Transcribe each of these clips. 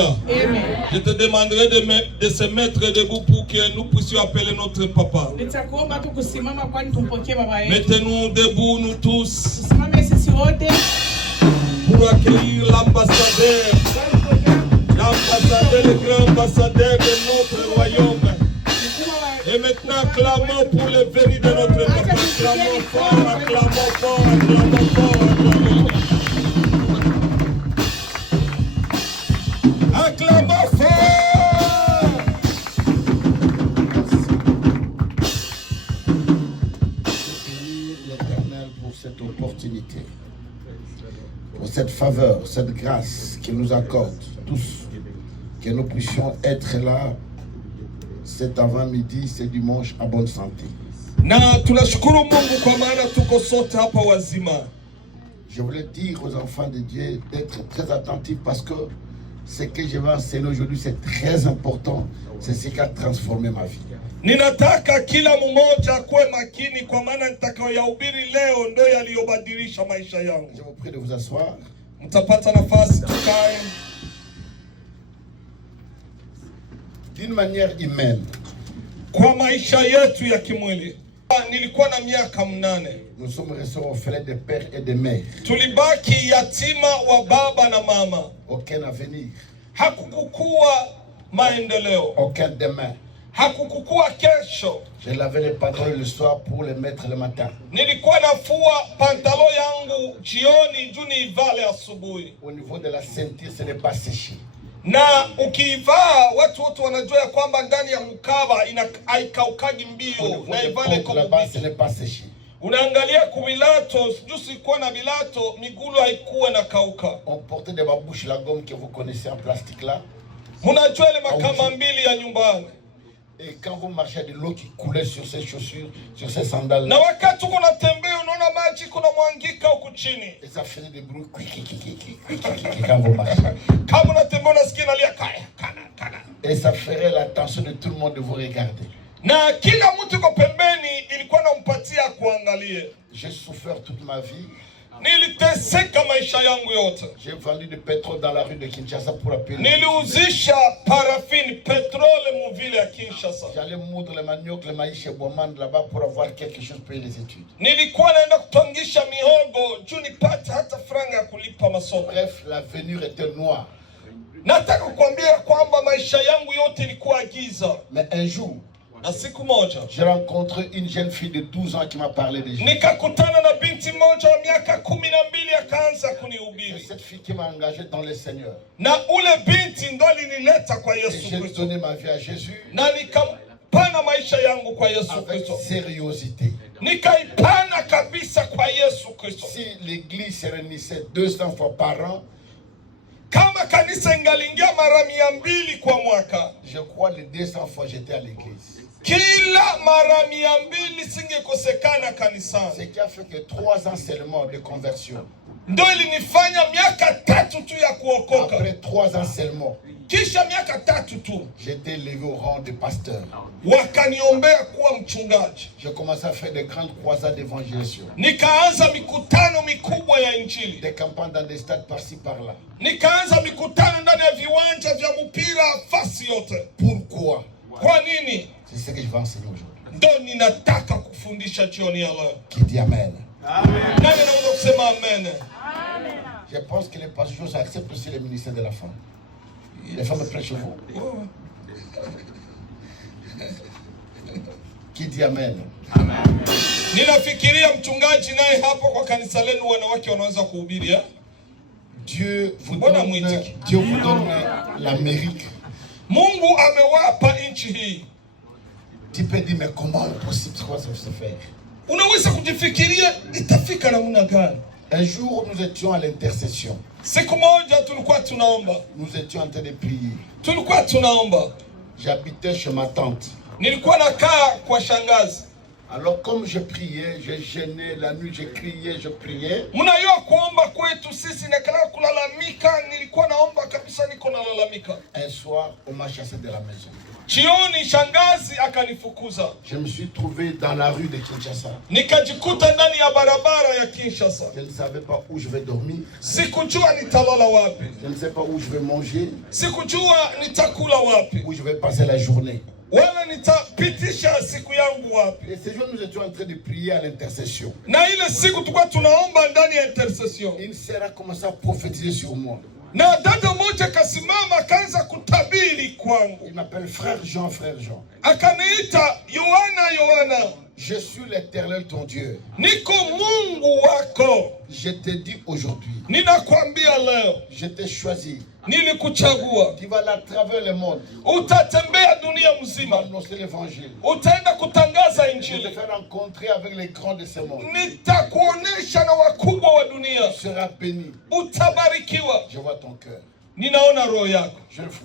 Alléluia. Amen. Je te demanderai de se mettre debout pour que nous puissions appeler notre papa. Mettez-nous debout, nous tous, pour accueillir l'ambassadeur, le grand ambassadeur de notre royaume. Et maintenant, clamons pour le venir de notre papa. Clamons fort, acclamons fort, acclamons fort, acclamons fort. Acclamons fort. Bénis l'Éternel pour cette opportunité, pour cette faveur, cette grâce qu'il nous accorde tous, que nous puissions être là cet avant-midi, ce dimanche en bonne santé. Je voulais dire aux enfants de Dieu d'être très attentifs parce que ce que je vais enseigner aujourd'hui, c'est très important. C'est ce qui a transformé ma vie. Ninataka kila mmoja kuwe makini kwa maana nitakayoyahubiri leo ndio yaliyobadilisha maisha yangu. Je vous prie de vous asseoir. Mtapata nafasi tukae. D'une manière humaine, kwa maisha yetu ya kimwili. Nilikuwa na miaka 8. nous sommes restés orphelins de père et de mère. Tulibaki yatima wa baba na mama. Aucun avenir. Hakukukua maendeleo. Aucun demain. Hakukukua kesho. Je lavais les pantalons le soir pour les mettre le matin. Nilikuwa nafua pantalo yangu jioni juu niivale asubuhi. Au niveau de la ceinture, ce n'est pas séché. Na ukiivaa watu wote wanajua ya kwamba ndani ya mkaba haikaukagi mbio na ivale la base, ce n'est pas séché. Unaangalia kubilato, jusi kuwa na bilato, migulu haikuwa na kauka. On portait des babouches, la gomme que vous connaissez en plastique là. Munajua ile makamba mbili ya nyumbani. Et quand vous marchez, de l'eau qui coulait sur ces chaussures, sur ces sandales. Na wakati uko unatembea unaona maji kuna mwangika huku chini. Et ça faisait des bruits quand vous marchez. Kama unatembea unasikia nalia kaya kana. Et ça ferait l'attention de tout le monde de vous regarder. Na kila mtu yuko pembeni ilikuwa nampatia kuangalie. J'ai souffert toute ma vie. Niliteseka maisha yangu yote. J'ai vendu du pétrole dans la rue de Kinshasa pour appeler. Niliuzisha parafini petrole muvile ya Kinshasa. J'allais moudre le manioc, le maïs chez Boman là-bas pour avoir quelque chose pour payer les études. Nilikuwa naenda kupangisha mihogo juu nipate hata franga ya kulipa masomo. Bref, l'avenir était noir. Nataka kukwambia kwamba maisha yangu yote ilikuwa giza. Mais un jour, na siku moja j'ai rencontré une jeune fille de 12 ans qui m'a parlé de Jésus. Nikakutana na binti moja wa miaka 12 akaanza kunihubiri. C'est cette fille qui m'a engagé dans le Seigneur. Na ule binti ndo alinileta kwa Yesu Kristo. J'ai donné ma vie à Jésus. Na nikampana maisha yangu kwa Yesu Kristo. Avec sérieuxité. Nikaipana kabisa kwa Yesu Kristo. Si l'église se réunissait 200 fois par an, kama kanisa ingalingia mara 200 kwa mwaka, je crois les 200 fois j'étais à l'église. Kila mara 200 singekosekana kanisani. Ce qui a fait que 3 ans seulement de conversion. Ndo ilinifanya miaka 3 tu ya kuokoka. Après 3 ans seulement, kisha miaka 3 tu, j'étais élevé au rang de pasteur. Wakaniombea kuwa mchungaji. J'ai commencé à faire de grandes croisades d'évangélisation. Nikaanza mikutano mikubwa ya injili. Des campagnes dans des stades par-ci par-là. Nikaanza mikutano ndani ya viwanja vya mpira fasi yote. Pourquoi? Kwa nini? C'est ce que je vais enseigner aujourd'hui. Ndo ninataka kufundisha jioni ya leo. Qui dit amen? Amen. Nani anaweza kusema amen? Amen. Je pense que les pasteurs acceptent aussi le ministère de la femme. Les femmes prêchent chez vous. Qui dit amen? Amen. Ninafikiria mchungaji naye hapo kwa kanisa lenu wanawake wanaweza kuhubiri eh? Dieu vous donne l'Amérique. Mungu amewapa nchi hii. Tu peux dire mais comment est possible ça se faire? Unaweza kujifikiria itafika namna gani? Un jour nous étions à l'intercession. Siku moja tulikuwa tunaomba. Nous étions en train de prier. Tulikuwa tunaomba. J'habitais chez ma tante. Nilikuwa nakaa kwa shangazi. Alors comme je priais, je gênais la nuit, je criais, je priais. Mnajua kuomba kwetu sisi nakala kulalamika, nilikuwa naomba kabisa niko nalalamika. Un soir, on m'a chassé de la maison. Jioni shangazi akanifukuza. Je me suis trouvé dans la rue de Kinshasa. Nikajikuta ndani ya barabara ya Kinshasa. Je ne savais pas où je vais dormir. Sikujua nitalala wapi. Je ne sais pas où je vais manger. Sikujua nitakula wapi. Où je vais passer la journée. Wala nitapitisha siku yangu wapi. Et ces jours, nous étions en train de prier à l'intercession. Na ile siku tulikuwa tunaomba ndani ya intercession. Une sœur a commencé à prophétiser sur moi. Na dada moja kasimama akaanza kutabiri kwangu. Il m'appelle frère Jean, frère Jean. Akaniita Yohana. Je suis l'Éternel ton Dieu. Niko Mungu wako. Je te dis aujourd'hui. Ninakwambia leo. Je t'ai choisi. Nilikuchagua. Tu vas aller à travers le monde. Utatembea dunia Tu mzima. vas annoncer l'évangile. Utaenda kutangaza Je vais injili. te faire rencontrer avec les grands de ce monde. Nitakuonesha na wakubwa wa dunia. Tu seras béni. Utabarikiwa. Je vois ton cœur. Ninaona roho yako.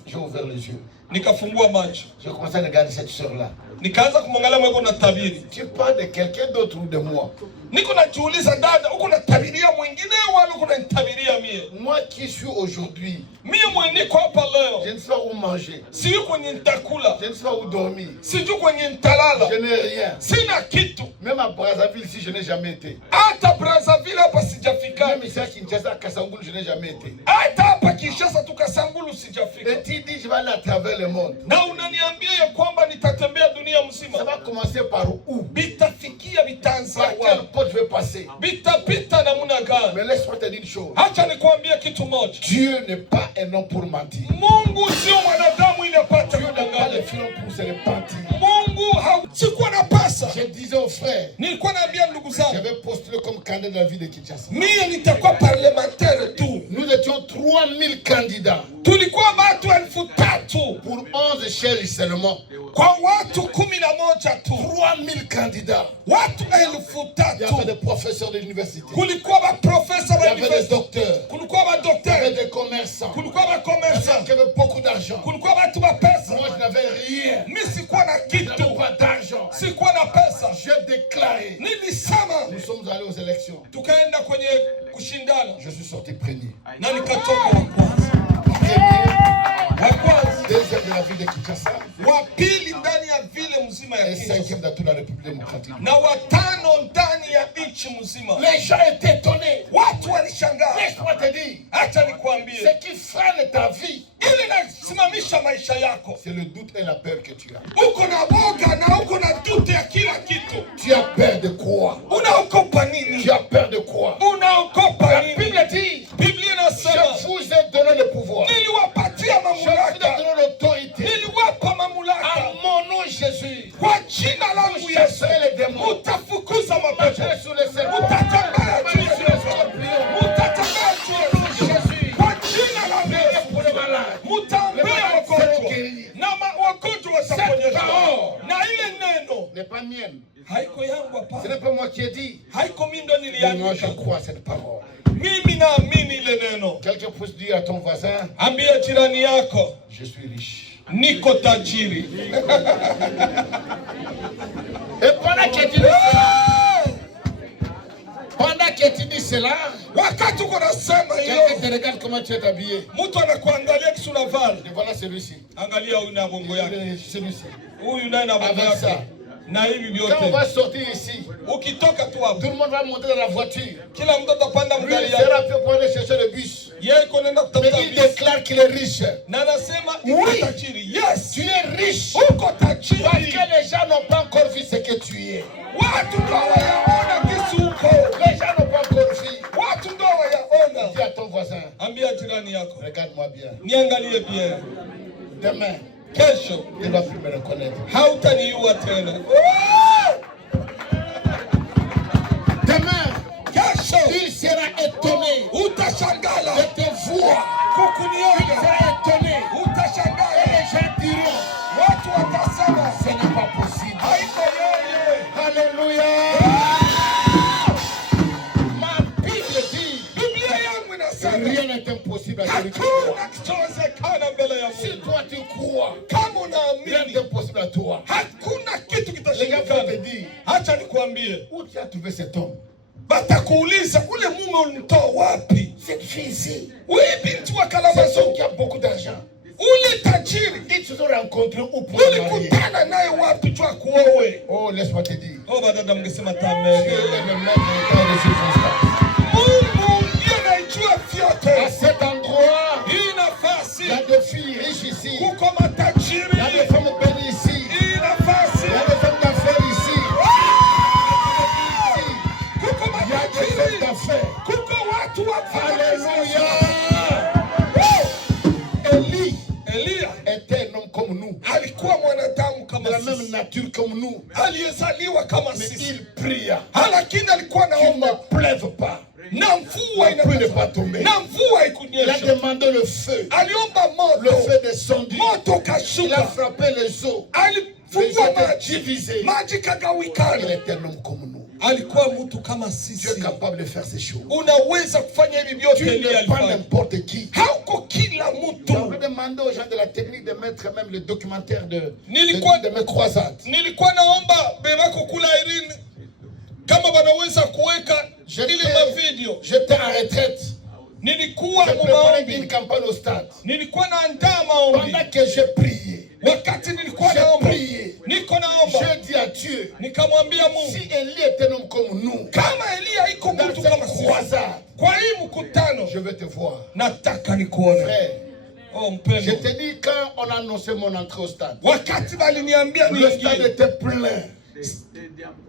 J'ai ouvert les yeux. Nikafungua macho. J'ai commencé à regarder cette sœur-là. Nikaanza kumwangalia mweko na tabiri. Tu parles de quelqu'un d'autre ou de moi? Niko najiuliza dada, uko natabiria mwingine wala uko natabiria mie? Moi qui suis aujourd'hui, Mie mwenye niko hapa leo. je ne sais pas où manger. Sijui kwenye nitakula. Je ne sais pas où dormir. Sijui kwenye nitalala. Je n'ai rien. Sina kitu. Même à Brazzaville, ici, je n'ai jamais été. Hata Brazzaville hapa sijafika. Même ici à Kinshasa, à Kassangulu, je n'ai jamais été. Hata hapa Kinshasa tukasangulu sijafika. Et tu dis, je vais aller à travers le monde. Na unaniambia ya kwamba nitatembea dunia mzima. Ça va commencer par où? Bitafikia vitanza Par quelle wapi? porte je vais passer? Bitapita namna gani? Mais laisse-moi te dire une chose. Acha nikwambie kitu moja. Dieu n'est pas un homme pour mentir. Mungu sio mwanadamu ili apate Dieu n'a pas kudanganya. le filon pour se repentir. Mungu sikuwa na pesa. Je disais aux frères, Nilikuwa naambia ndugu zangu, j'avais postulé comme candidat de la ville de Kinshasa. mie nitakuwa parlementaire tu. Nous étions 3000 candidats Tulikuwa watu 3,000 pour 11 chaises seulement. kwa watu 11 tu. 3000 candidats. Watu Il y avait 3,000. des professeurs de l'université. Kulikuwa ba profesa Il y wa avait des university. docteurs. Kulikuwa ba Il y avait docteur. des commerçants. Kulikuwa ba Des gens commerçant. qui avaient beaucoup d'argent. Kulikuwa watu wa pesa. Moi, je n'avais rien. Mimi sikuwa na Je kitu. n'avais pas d'argent. Sikuwa na pesa. J'ai déclaré. Nilisema Nous sommes allés aux élections. tukaenda kwenye kushindana Je suis sorti premier. na nikatoka wa kwanza. Wa kwanza, Deuxième de la ville de Kinshasa. wa pili ndani ya vile mzima ya Et Kinshasa. cinquième dans toute la République démocratique. Na watano ndani ya nchi mzima. Les gens étaient étonnés. Watu walishangaa. Laisse-moi te dire. Acha nikwambie, Ce qui freine ta vie, ili nasimamisha maisha yako. c'est le doute et la peur que tu as. Uko na boga na uko na dute ya kila kitu. Tu as peur de quoi? Unaokopa nini? Tu as peur de quoi? Unaokopa La nini? Bible dit, Biblia inasema, je vous ai donné le pouvoir. niliwapatia Je vous ai mamlaka. donné l'autorité. Niliwapa À mamlaka. mon nom, Jésus. Kwa jina langu Vous Yesu, chasserez les démons. utafukuza mapepo. Marchez sur les serpents. Utatembea juu Marchez ya sur les pepo. scorpions. Utatembea juu ya pepo. Jésus. Kwa jina langu Priez Yesu, pour les malades. mutaombea wagonjwa na wagonjwa wataponyeshwa. Cette Na ile neno N'est pas mienne. haiko yangu Ce hapana, n'est pas moi qui ai dit. haiko mimi ndo Mais moi, je niliandika. crois à cette parole. Mimi naamini ile neno. Quelqu'un peut se dire à ton voisin, Ambia jirani yako, je suis riche. niko tajiri. Et pendant que tu dis cela, pendant que tu dis cela, Wakati uko nasema quelqu'un hiyo, te regarde comment tu es habillé. mtu anakuangalia kisi unavaa. Et voilà celui-ci. Angalia huyu na bongo yake, Celui-ci. huyu naye na bongo Avec ça. yake, na hivi Quand on vyote. va sortir ici, Ukitoka tu tout hapo, le monde va monter dans la voiture. kila mtu atapanda Lui, mgari il yake. sera prêt pour aller chercher le bus. Yeye iko nenda Mais kutafuta il bisi. déclare qu'il est riche. Na anasema Oui. iko tajiri. Yes, Tu es riche. uko tajiri. Parce que les gens n'ont pas encore vu ce que tu es. Watu ndo wayaona kisi uko. Les gens n'ont pas encore vu. Watu ndo wayaona. Dis à ton voisin, Ambia jirani yako, regarde-moi bien. niangalie bien. Demain, Kesho tu ne vas plus me reconnaître. hautaniua tena. Demain, Kesho il sera étonné utashangala de te voir. Il kukuniona. sera étonné. Et Utashangala les gens diront, watu watasema ce n'est pas possible. haiko yeye. Alléluia. Ma Bible dit, Biblia yangu inasema rien n'est impossible à celui qui croit. hakuna kisichowezekana mbele ya Si Mungu. toi tu crois, Kama rien unaamini n'est impossible à toi. hakuna kitu Les gars vont te kitashindikana. dire, Acha nikwambie, où tu as trouvé cet homme? batakuuliza ule mume ulimtoa wapi? Cette fille ici, Wewe binti wa c'est Kalamazo, homme qui a beaucoup d'argent. Ule tajiri ils se sont rencontrés où pour se marier. ulikutana naye wapi tu akuowe? Oh, laisse-moi te dire. Oh, badada mngesema Dieu tamen. est le maître de temps et de circonstances. Mungu ndiye anajua À vyote. cet endroit, Hii il y nafasi a des filles riches ici. kuko Il y a des matajiri. femmes bénies ici. Hii nafasi Il y a des femmes d'affaires ici. kuko Il y a des femmes matajiri. d'affaires. Kuko watu wa Alléluia. Élie Elia était un homme comme nous, alikuwa mwanadamu de kama la même sisi, nature comme nous. aliyezaliwa kama Mais sisi, il pria lakini alikuwa qu'il ne naomba pleuve pas. na mvua La pluie ne pas inapata tomber. na mvua Il a ikunyesha. demandé le feu. Aliomba Le moto, feu descendu. moto Il a kashuka, frappé les eaux. Les alifungua eaux étaient maji, divisées. maji Il kagawikana. était un homme comme nous. Alikuwa mtu kama Dieu sisi. est capable de faire ces choses. Unaweza kufanya hivi vyote Tu Elia n'es pas alifanya. n'importe qui. Hauko kila J'aurais mtu. demandé aux gens de la technique de mettre même le documentaire de mes croisades. Nilikuwa naomba bebako kula Irene kama wanaweza kuweka ile mavideo. J'étais en retraite. Nilikuwa Je préparais une mumaombi, campagne au stade. nilikuwa naandaa maombi. Pendant que j'ai prié, Wakati nilikuwa J'ai naomba, prié. niko naomba, j'ai dit à Dieu, nikamwambia Mungu, si Élie est un homme comme nous, kama Elia iko dans mtu cette kama sisi, croisade, kwa hii mkutano je vais te voir. nataka nikuone. Frère, Oh je mpendo, te dis, quand on a annoncé mon entrée au stade, wakati baliniambia le stade niingie, était plein.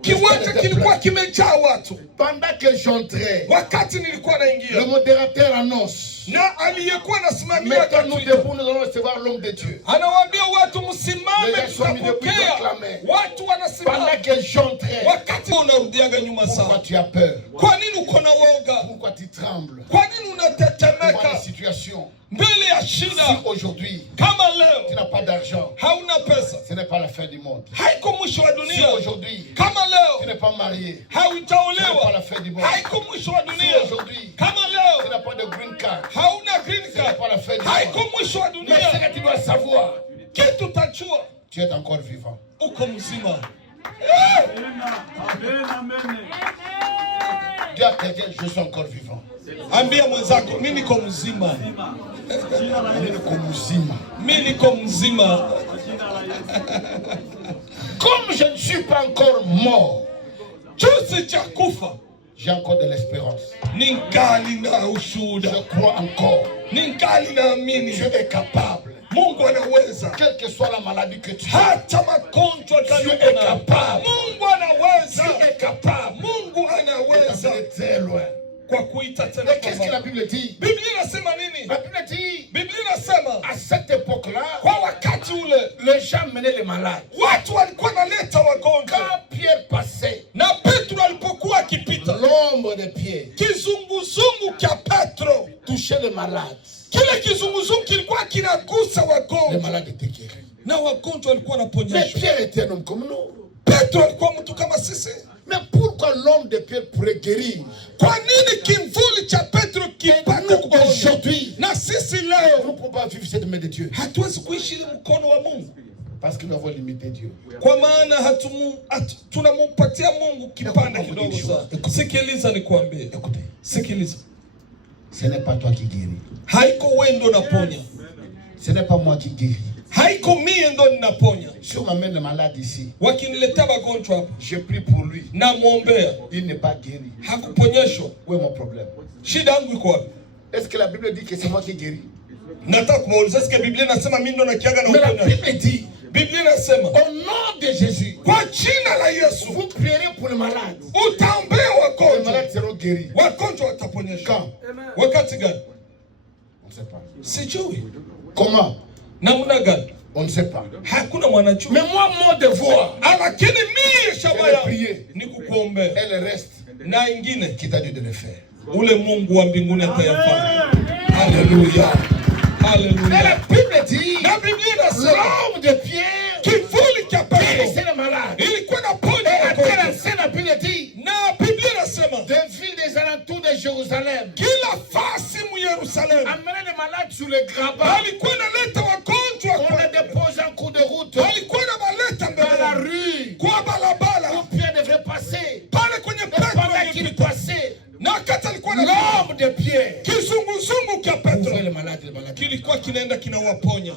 kiwanja kilikuwa kimejaa watu. Pendant que j'entrais, Wakati nilikuwa le naingia modérateur annonce, na aliyekuwa nasimamia mettons-nous katika debout, nous allons recevoir l'homme de Dieu. anawaambia watu msimame, Les gens sont mis debout, tutapokea. proclamer. Watu wanasimama. Pendant que j'entrais, Wakati unarudiaga nyuma pourquoi sana, tu as peur? kwa nini uko na woga? Pourquoi tu trembles? Kwa nini Devant la unatetemeka situation. mbele ya Si shida? aujourd'hui, Kama tu leo n'as pas d'argent, hauna pesa, ce n'est pas la fin du monde. haiko mwisho wa Si dunia. aujourd'hui, Kama tu leo n'es pas marié, ce n'est pas hautaolewa, la fin du monde. haiko mwisho wa Si dunia. aujourd'hui, Kama tu leo n'as pas de green card, hauna green ce n'est card, pas la fin du haiko monde. mwisho wa Mais ce dunia. que tu dois savoir, Kitu utajua, tu es encore vivant. uko mzima. Dis à quelqu'un, je suis encore vivant. Ambia mwenzako, mimi niko mzima, mimi niko mzima. Comme je ne suis pas encore mort, Chusi cha kufa j'ai encore de l'espérance. ningali na Je ushuhuda, crois encore. ningali naamini Dieu est capable. Mungu anaweza. Quelle que soit la maladie que tu as, Hata magonjwa Dieu est gani capable. Mungu anaweza. Dieu est capable. Mungu anaweza C'est très loin. kwa kuita tena. Mais qu'est-ce que la Bible dit? Biblia inasema nini? La Bible dit, Biblia inasema à cette époque-là, kwa wakati ule les gens menaient les malades. watu walikuwa naleta wagonjwa, Quand Pierre passait, na Petro alipokuwa akipita, l'ombre de Pierre kizunguzungu cha Petro, touchait les malades. kile kizunguzungu kilikuwa kinagusa Les wagonjwa malades étaient guéris. na wagonjwa walikuwa Mais wanaponyeshwa. Pierre était un homme comme nous. Petro alikuwa mtu kama sisi. Mais pourquoi l'homme de Pierre pourrait guérir? Kwa nini kimvuli cha Petro kipate Nous, kuponya? aujourd'hui, Na sisi nous leo ne pouvons pas vivre cette main de Dieu. hatuwezi kuishi ile mkono wa Mungu, Parce que nous avons limité Dieu. kwa maana tunamupatia Mungu kipande kidogo sana. Sikiliza nikwambie, Écoutez, sikiliza, ce n'est pas toi qui guéris. haiko wewe ndo naponya, Ce n'est pas moi qui guéris. haiko mie ndo ninaponya. Si on m'amène le malade ici, Wakiniletea wagonjwa hapa, je prie pour lui. namwombea, Il n'est pas guéri. hakuponyeshwa, Où est mon problème? shida yangu iko wapi? Est-ce que la Bible dit que c'est moi qui guéris? Nataka kumauliza, sikia, Biblia inasema mimi ndo nakiaga na Mais la uponyaji. Bible dit, Biblia inasema au nom de Jésus, kwa jina la Yesu vous prierez pour le malade. utaombea Les wagonjwa, malades seront guéris. wagonjwa wataponyeshwa. Quand? Wakati gani? On ne sait pas. Sijui. Comment? Namna gani? On ne sait pas. Hakuna mwanajua. Mais moi, mon devoir, Lakini mimi shabaya prier. ni kukuombea, et le reste, na ingine qui t'a dit de le faire. ule Mungu wa mbinguni atayafanya. Alléluia. Mais Haleluya. la Bible dit, Na Biblia inasema l'homme de Pierre kivuli cha Petro guérissait le malade. ilikuwa Et inaponya à wagonjwa. quelle scène la Bible dit, Na Biblia inasema des villes des alentours de Jérusalem kila fasi mu Yerusalemu amenaient les malades sur le grabat. alikuwa analeta wagonjwa On kwa les dépose en cours de route alikuwa anabaleta dans la mbele rue kwa barabara où Pierre devrait passer. pale kwenye Et Petro pendant qu'il alipita, passait, na wakati alikuwa na l'homme de Pierre kizunguzungu cha ouvrait Petro le malade, le malade. kilikuwa kinaenda kinawaponya.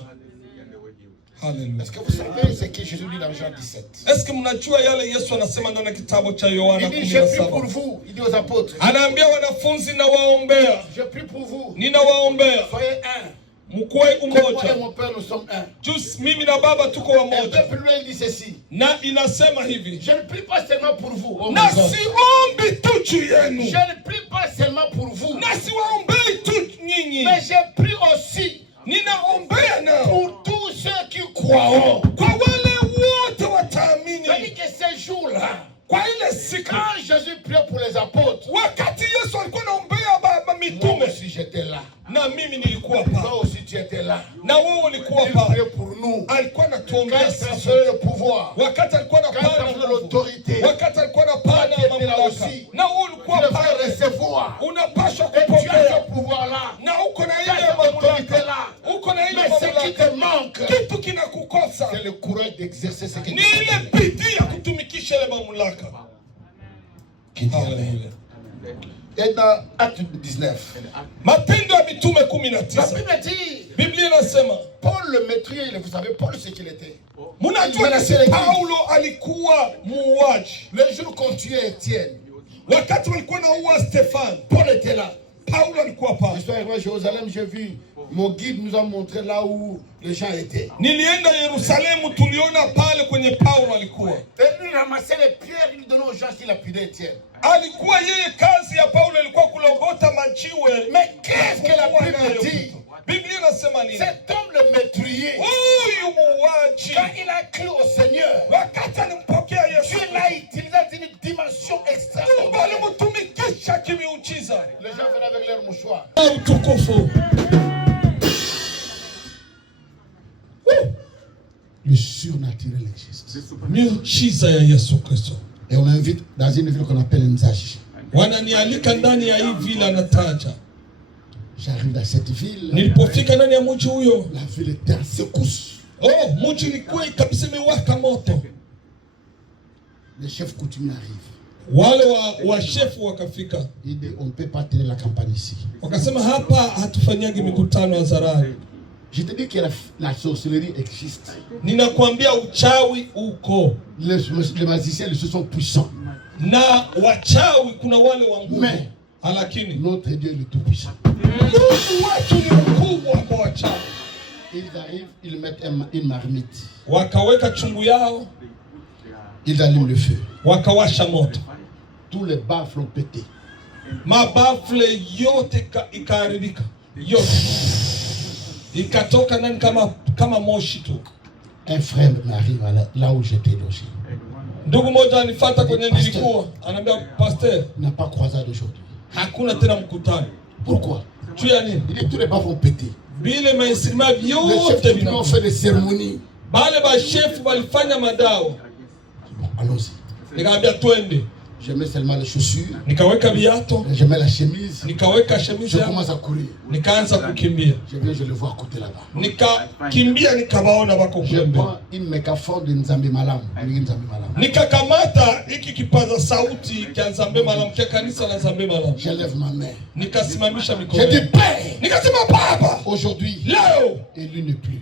Hallelujah. Est-ce que vous savez ce que Jésus dit dans Jean 17? Est-ce que mnajua yale Yesu anasema ndani ya kitabu cha Yohana Il dit, je prie pour 17? vous. Il dit aux apôtres, Anaambia wanafunzi na waombea. je prie pour vous. Ninawaombea. Soyez un. Mkuwe Comme moi et umoja. mon Père, nous sommes un. Just mimi na Baba tuko Et wamoja. plus loin, il dit ceci. Na inasema hivi. Je ne prie pas seulement pour vous. Oh Na my God. siombi tu juu yenu. Je ne prie pas seulement pour vous. Na siwaombei tu nyinyi. Mais je prie aussi Ninaombea nao. pour tous ceux qui croiront. Kwa wale wote wataamini. C'est-à-dire que ces jours-là, Kwa ile siku. quand Jésus priait pour les apôtres, Wakati Yesu alikuwa anaombea moi mitume. aussi j'étais là. Na mimi nilikuwa Toi pale. aussi tu étais là. Na wewe ulikuwa Il pale. priait pour nous. Alikuwa Quand anatuombea il sisi. transférait le pouvoir, Wakati alikuwa quand il anapana transférait nguvu. l'autorité, Wakati alikuwa anapana Wakati était là mamlaka. aussi. Na wewe tu ulikuwa devrais pale. recevoir. Unapaswa Et tu as kupokea. ce pouvoir-là. Na uko na Tu as ile cette mamlaka. autorité-là. Uko na ile Mais ce qui mamlaka. te manque, Kitu kinakukosa. c'est le courage d'exercer ce que Ni tu as. ile bidii ya kutumikisha ile mamlaka. Hallelujah. Et dans Acte 19, Matendo ya Mitume la 19. Bible dit, Biblia inasema, Paul le meurtrier, vous savez, Paul ce qu'il était. mnajua jinsi Paulo alikuwa muuaji. Le jour qu'on tuait Étienne, Wakati walikuwa naua Stefano, Paul était là. Paulo alikuwa Je pale. suis arrivé à Jérusalem, j'ai vu, mon guide nous a montré là où les gens étaient. Nilienda Yerusalemu, tuliona pale kwenye Paulo alikuwa. Et lui ramassait les pierres, il donnait aux gens qui lapidaient Étienne. Alikuwa yeye, kazi ya Paulo ilikuwa kulogota majiwe. Mais qu'est-ce que la Bible dit? Biblia inasema nini? Cet homme le meurtrier, Huyu muuaji, quand il a cru au Seigneur, wakati alimpokea Yesu, Dieu l'a utilisé dans une dimension Mungu extraordinaire. alimtumikisha kimiujiza. Les gens venaient avec leur mouchoir. Utukufu. Le surnaturel existe. Miujiza ya Yesu Kristo. Et on m'invite dans une ville qu'on appelle Nzaji. Wananialika ndani ya hii vile anataja. J'arrive dans cette ville. Nilipofika ndani ya mji huyo, La ville était en secousse. mji ilikuwa kabisa imewaka moto. Les chefs coutumiers arrivent. Wale wa shefu wakafika. Ils disent on ne peut pas tenir la campagne ici. Wakasema hapa hatufanyagi mikutano hadharani. Je te dis que la sorcellerie existe. Ninakwambia uchawi uko. Les magiciens, les sont puissants. Na wachawi kuna wale wa nguvu. Mais Lakini notre Dieu est tout puissant. Mungu wetu ni mkubwa kwa wachawi. Ils arrivent, ils mettent une marmite. Wakaweka chungu yao, Ils allument le feu. wakawasha moto. Tous les baffles ont pété. Mabafle yote ikaharibika. Yote. Ikatoka nani kama moshi tu. Un frère m'arrive là où j'étais logé. Ndugu moja anifuata kwenye nilikuwa, ananiambia pasteur, N'a pas croisade aujourd'hui. hakuna tena mkutano. Pourquoi? Tu ya nini? Il dit tous les baffles ont pété. Bile maisima Les chefs vyote coutumiers ont fait des cérémonies. Bale ba chef walifanya madao. Bon, allons-y. Nikamwambia twende. Je mets seulement les chaussures. Nikaweka viato, Je mets la chemise. nikaweka chemise Je yangu, commence à courir. nikaanza kukimbia. Je viens, je le vois à côté là-bas. Nikakimbia nikabaona wako Je kule. prends une mégaphone de Nzambi Malam. Nzambi Malam. Nikakamata hiki kipaza sauti cha Nzambe Malam, cha kanisa la Nzambe Malam. Je lève ma main. Nikasimamisha mikono. Je dis Père. Nikasema Baba, Aujourd'hui, leo Élie n'est plus.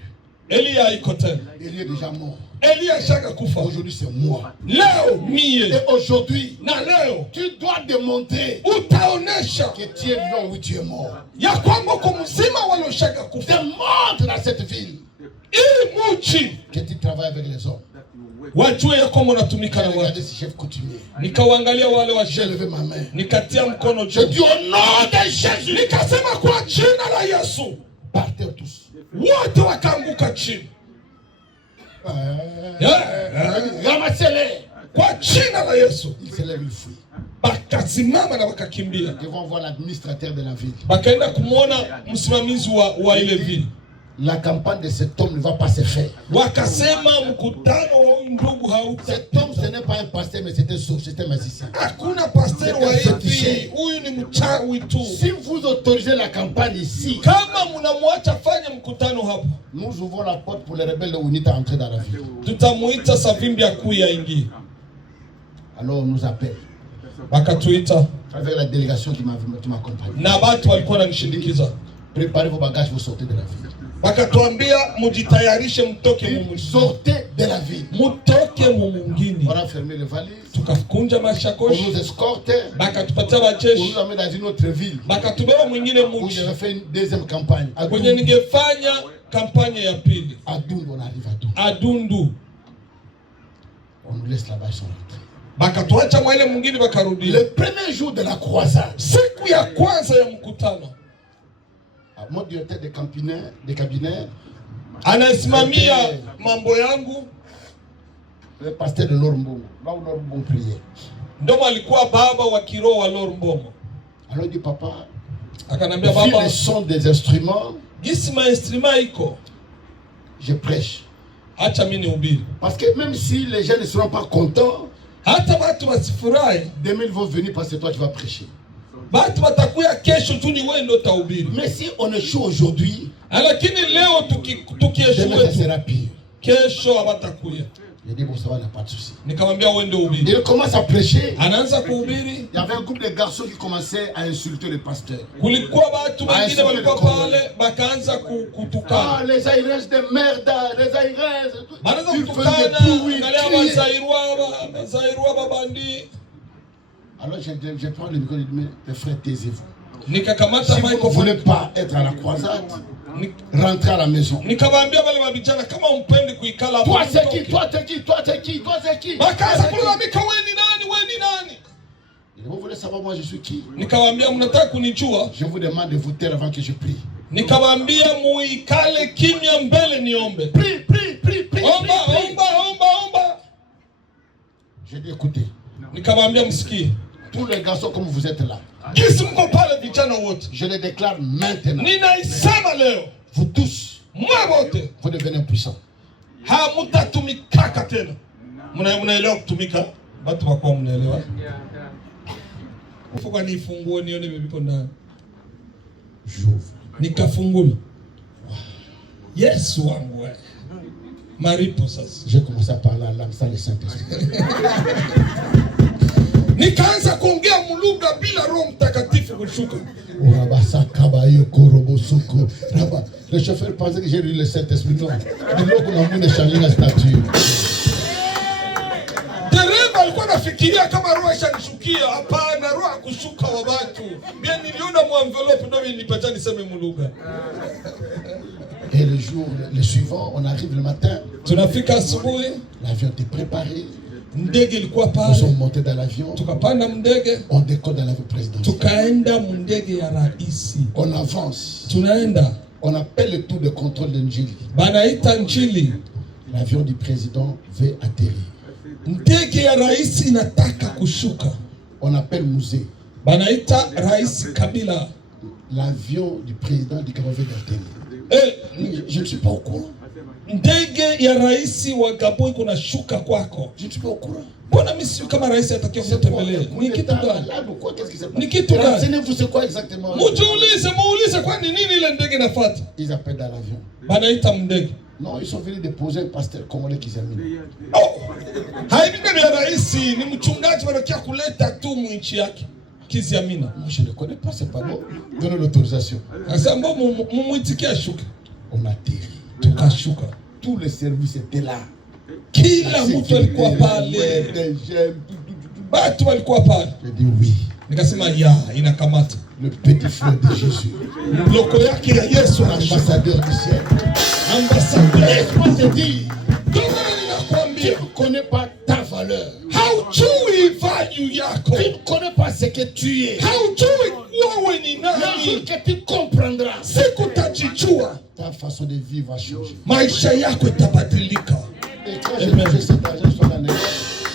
Elia iko tena. Élie est déjà mort. Elia shaka kufa. Aujourd'hui, c'est moi. Leo mie. Et aujourd'hui, Na leo tu dois démontrer utaonesha que tu es vivant ou tu es mort. ya kwamba uko mzima wala ushaka kufa. Démontre dans cette ville Ili mji que tu travailles avec les hommes. wajue ya kwamba unatumika na J'ai regardé watu. ces chefs coutumiers. Nikawaangalia wale wa J'ai chef, levé ma main. nikatia mkono Je juu. dis au nom de Jésus, Nikasema kwa jina la Yesu, partez tous. wote wakaanguka chini. Ramassez-les. Kwa jina la Yesu Ils se lèvent, ils fuient. bakasimama na wakakimbia. Ils vont voir l'administrateur de la ville. Bakaenda kumwona msimamizi wa ile vile. La campagne de cet homme ne va pas se faire. Wakasema mkutano wa huyu ndugu Cet homme, ce n'est pas un pasteur, mais c'était un magicien. hakuna pastor wa hivi, huyu ni mchawi tu. Si vous autorisez la campagne ici, Kama mnamwacha fanye mkutano hapa, nous ouvrons la porte pour les rebelles de Ounita à entrer dans la ville. tutamuita Savimbi akui aingie. Alors on nous appelle Wakatuita avec la délégation qui m'accompagne. na watu walikuwa wananishindikiza. Préparez vos bagages, vous sortez de la ville. Bakatuambia mujitayarishe mtoke mumungini. Sortez de la ville. Mutoke mumungini. On a fermé les valises. Tukakunja On mashakoshi. nous escorte. Bakatupatia On bajeshi. nous amène dans une autre ville. Bakatubeba mwingine Où mji. j'avais fait une deuxième campagne. À Kwenye ningefanya kampanya ya pili. Dundu, on arrive à Dundu. Adundu. On nous laisse là-bas, ils sont rentrés. Bakatuacha mwele mwingine bakarudi. Le premier jour de la croisade. Siku ya kwanza ya mkutano. Mon directeur de cabinet, anasimamia mambo yangu, le pasteur de Lormbongo, là où Lormbongo priait. Ndio alikuwa baba wa kiroho wa Lormbongo. Alors il dit papa, akanambia baba, le son des instruments, gisi ma instrument iko, je prêche. Acha mimi nihubiri. Parce que même si les gens ne seront pas contents, hata watu wasifurahi, demain ils vont venir parce que toi tu vas prêcher. Batu watakuya kesho tu ni wewe ndio utahubiri. Mais si on échoue aujourd'hui, lakini leo tukieshuwe demain ça sera pire. Kesho hawatakuya. Il dit bon ça va, il n'y a pas de souci. Nikamwambia wewe ndio ubiri. Il commence à prêcher. Anaanza kuhubiri. Il y avait un groupe de garçons qui commençaient à insulter le pasteur. Kulikuwa watu wengine walikuwa pale bakaanza kutukana. Ah, les Aïrès de merde, les Aïrès. Banaanza kutukana, angalia Wazairwa babandi. Alors je prends le micro et je dis mais les frères, taisez-vous. Nikakamata Si vous ne voulez pas être à la croisade, rentrez à la maison. Nikamwambia wale mabijana kama umpendi kuikala hapo. Toi c'est qui? Toi c'est qui? Toi c'est qui? Toi c'est qui? Bakaanza kulalamika wewe ni nani? Wewe ni nani? Vous voulez savoir moi je suis qui? Nikamwambia mnataka kunijua? Je vous demande de vous taire avant que je prie. Nikamwambia muikale kimya mbele niombe. Prie, prie, prie, prie. Omba. J'ai dit écoutez. Nikamwambia msikie. Tous les garçons comme vous êtes là. Gisi mko pale vijana wote. Je le déclare maintenant. Ninaisema leo. Vous tous. Mwabote. Vous devenez puissants. Hamutatumika tena. Mnaelewa kutumika? Watu wako mnaelewa? Ufuko nifungue nione bibi ndani. J'ouvre. Nikafungula. Yesu wangu wewe. Maripo sasa. J'ai commencé à parler en langue sans le Saint-Esprit. Nikaanza kuongea mulugha bila Roho Mtakatifu kushuka. Le chauffeur pensait que j'ai lu le Saint-Esprit. Non. Dereva alikuwa anafikiria kama Roho ishanishukia. Hapana, Roho akushuka wa watu. Mimi niliona envelope ndio nilipata niseme mulugha. Et le suivant, on arrive le matin. Tunafika asubuhi. L'avion était préparé. Ndege ilikuwa pale. Nous sommes montés dans l'avion. Tukapanda mndege. On décolle dans l'avion présidentiel. Tukaenda mndege ya raisi. On avance. Tunaenda. On appelle le tour de contrôle de Njili. Banaita Njili. L'avion du président veut atterrir. Ndege ya raisi inataka kushuka. On appelle Musée. Banaita Rais Kabila. L'avion du président du Gabon veut atterrir. Je ne suis pas au courant. Ndege ya raisi wa Gabon kuna shuka kwako. Je ne suis pas au courant. Mbona mimi si kama raisi atakiwa kutembelea? Ni kitu gani? Qu'est-ce qui s'est passé? Ni kitu gani? Renseignez-vous c'est quoi exactement? Muulize kwa nini ile ndege inafuata? Ils appellent dans l'avion. Banaita mndege. Non, ils sont venus déposer un pasteur congolais qui s'amène. Oh. Haibiki ya raisi ni mchungaji wanakia kuleta tu nchi yake. Kiziamina. Moi je ne connais pas, c'est pas bon. Donnez l'autorisation. Sasa mbona mumwitikia shuka? On atterrit. Tukashuka. Tous les services étaient là. Kila mtu alikuwa pale. Watu walikuwa pale. J'ai dit oui. Nikasema ya inakamata. Le petit frère de Jésus. Loko yake ya Yesu, ambassadeur du ciel. Ambassadeur. Laisse-moi te dire. Tu ne connais pas ta valeur. Haujui value yako. Tu ne connais pas ce que tu es. Haujui wewe ni nani. Le jour que tu comprendras. Siku utajijua. Ta façon de vivre va changer. Maisha yako itabadilika. Et quand j'ai mangé cet argent sur la nez,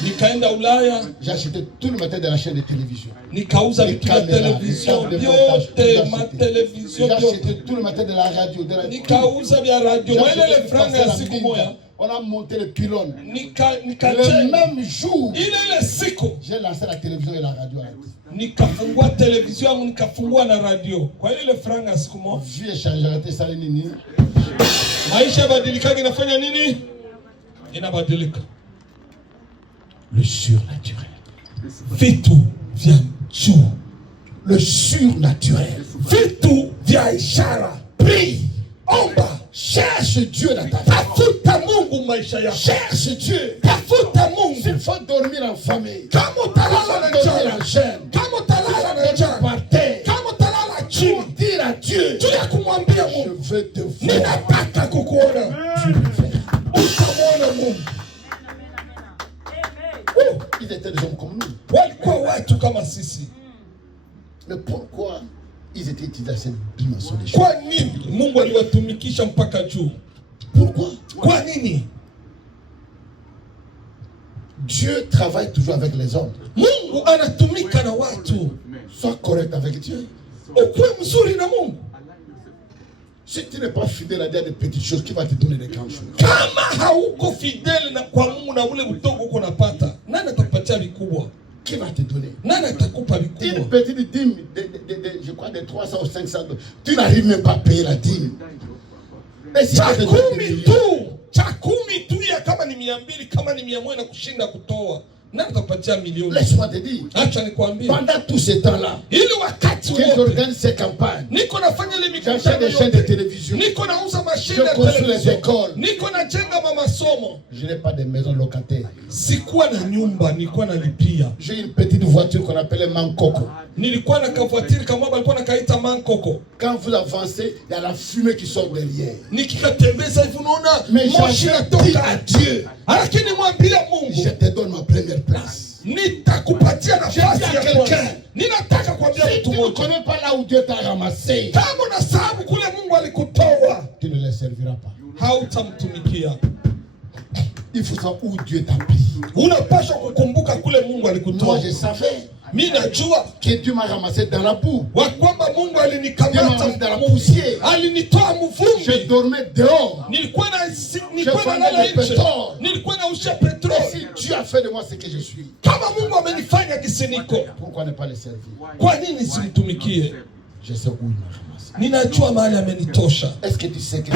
nikaenda Ulaya. J'ai acheté tout le matin de la chaîne de télévision. Nikauza vitu vya television vyote, matelevision vyote. J'ai acheté tout le matin de la radio. Nikauza vya radio. Mwele franga ya siku moja. On a monté le pylône. Le même jour, j'ai lancé la télévision et la radio. Nikafungua television yangu, nikafungua na radio. Kwa ile franga ya siku moja. Vie échange ça nini? Maisha badilika, inafanya nini? Inabadilika. Le surnaturel. Vitu vya juu. Le surnaturel. Vitu vya vya ishara. Prie. Omba. Cherche Dieu dans ta vie. Tafuta Mungu maisha yako. Cherche Dieu. Tafuta Mungu. S'il faut dormir en famille. Kama utalala na dormir en njaa. jeune. Kama utalala na njaa. Par terre. Kama utalala chini. Pour dire à Dieu. Tu ya kumwambia Je Mungu. veux te voir. Ninataka kukuona. Utamwona Mungu. Ils étaient des hommes comme nous. Walikuwa watu kama sisi. Mais pourquoi ils étaient dans cette dimension des choses? Kwa nini Mungu aliwatumikisha mpaka juu? Pourquoi? Kwa nini? Dieu travaille toujours avec les hommes. Mungu anatumika na watu. Sois correct avec Dieu. Ukuwe mzuri na Mungu. Si tu n'es pas fidèle à dire des petites choses, qui va te donner des grandes choses? Kama hauko fidele na kwa Mungu na ule udogo uko napata, nani atakupatia vikubwa? Qui va te donner? Nani atakupa Une vikubwa? petite dîme, je crois de 300 ou 500 $. Tu n'arrives même pas à payer la dîme. Et si Cha tu te kumi donnes des tu, millions, cha kumi tu ya kama ni 200, kama ni 100 na kushinda kutoa. Nani atakupatia milioni? laisse-moi te dire, Acha nikwambie. pendant tout ce temps-là, Ili wakati qu'ils wote organisent ces campagnes, niko nafanya ile j'achète mikutano des chaînes de yote. télévision, Niko nauza mashine je ya construis les televisheni. écoles, Niko najenga masomo. je n'ai pas de maison locataire. Sikuwa na nyumba, nilikuwa nalipia. J'ai une petite voiture qu'on appelait Mankoko. Nilikuwa na kavoitiri kama balikuwa nakaita Mankoko. Quand vous avancez, il y a la fumée qui sort derrière. Nikikatembeza hivi unaona Mais moshi j'avais dit natoka. à Dieu, Lakini mwambia je Mungu, te donne ma première place. nitakupatia nafasi J'ai dit à ya quelqu'un, kwanza. Ninataka kuambia Si mtu tu ne mmoja, connais pas là où Dieu t'a ramassé, kama unasahabu kule Mungu alikutoa, tu ne les serviras pas. hautamtumikia. Il faut savoir où Dieu t'a pris. Unapaswa kukumbuka kule Mungu Moi, alikutoa. je savais Mimi najua que Dieu m'a ramassé dans la boue. wa kwamba Mungu Dieu m'a alinikamata ramassé dans la poussière. alinitoa Je mvumbi. dormais dehors. Nilikuwa Je nalala vendais le nje, pétrole. nilikuwa nausha Et petroli. si Dieu a fait de moi ce que je suis, Kama Mungu amenifanya kisiniko, pourquoi ne pas le servir? kwa nini simtumikie? Je sais où il m'a ramassé. Ninajua mahali amenitosha. Est-ce que tu sais que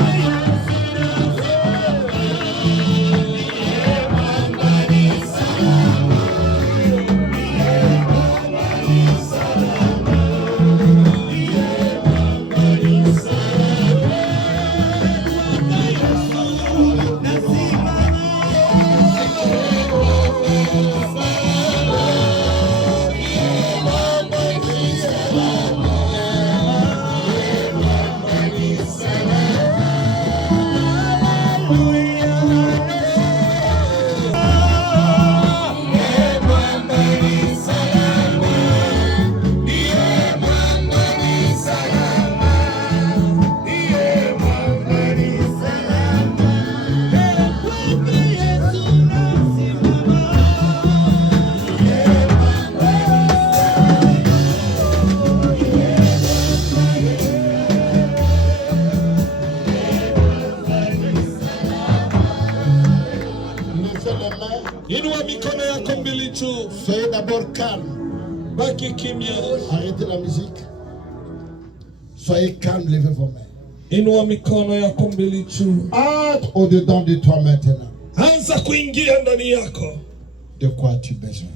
Inua mikono yako mbili tu, soyez d'abord calme. baki kimya. Arrêtez la musique. Soyez calme, levez vos mains. Inua mikono yako mbili tu, Entre au-dedans de toi maintenant. anza kuingia ndani yako. De quoi as-tu besoin?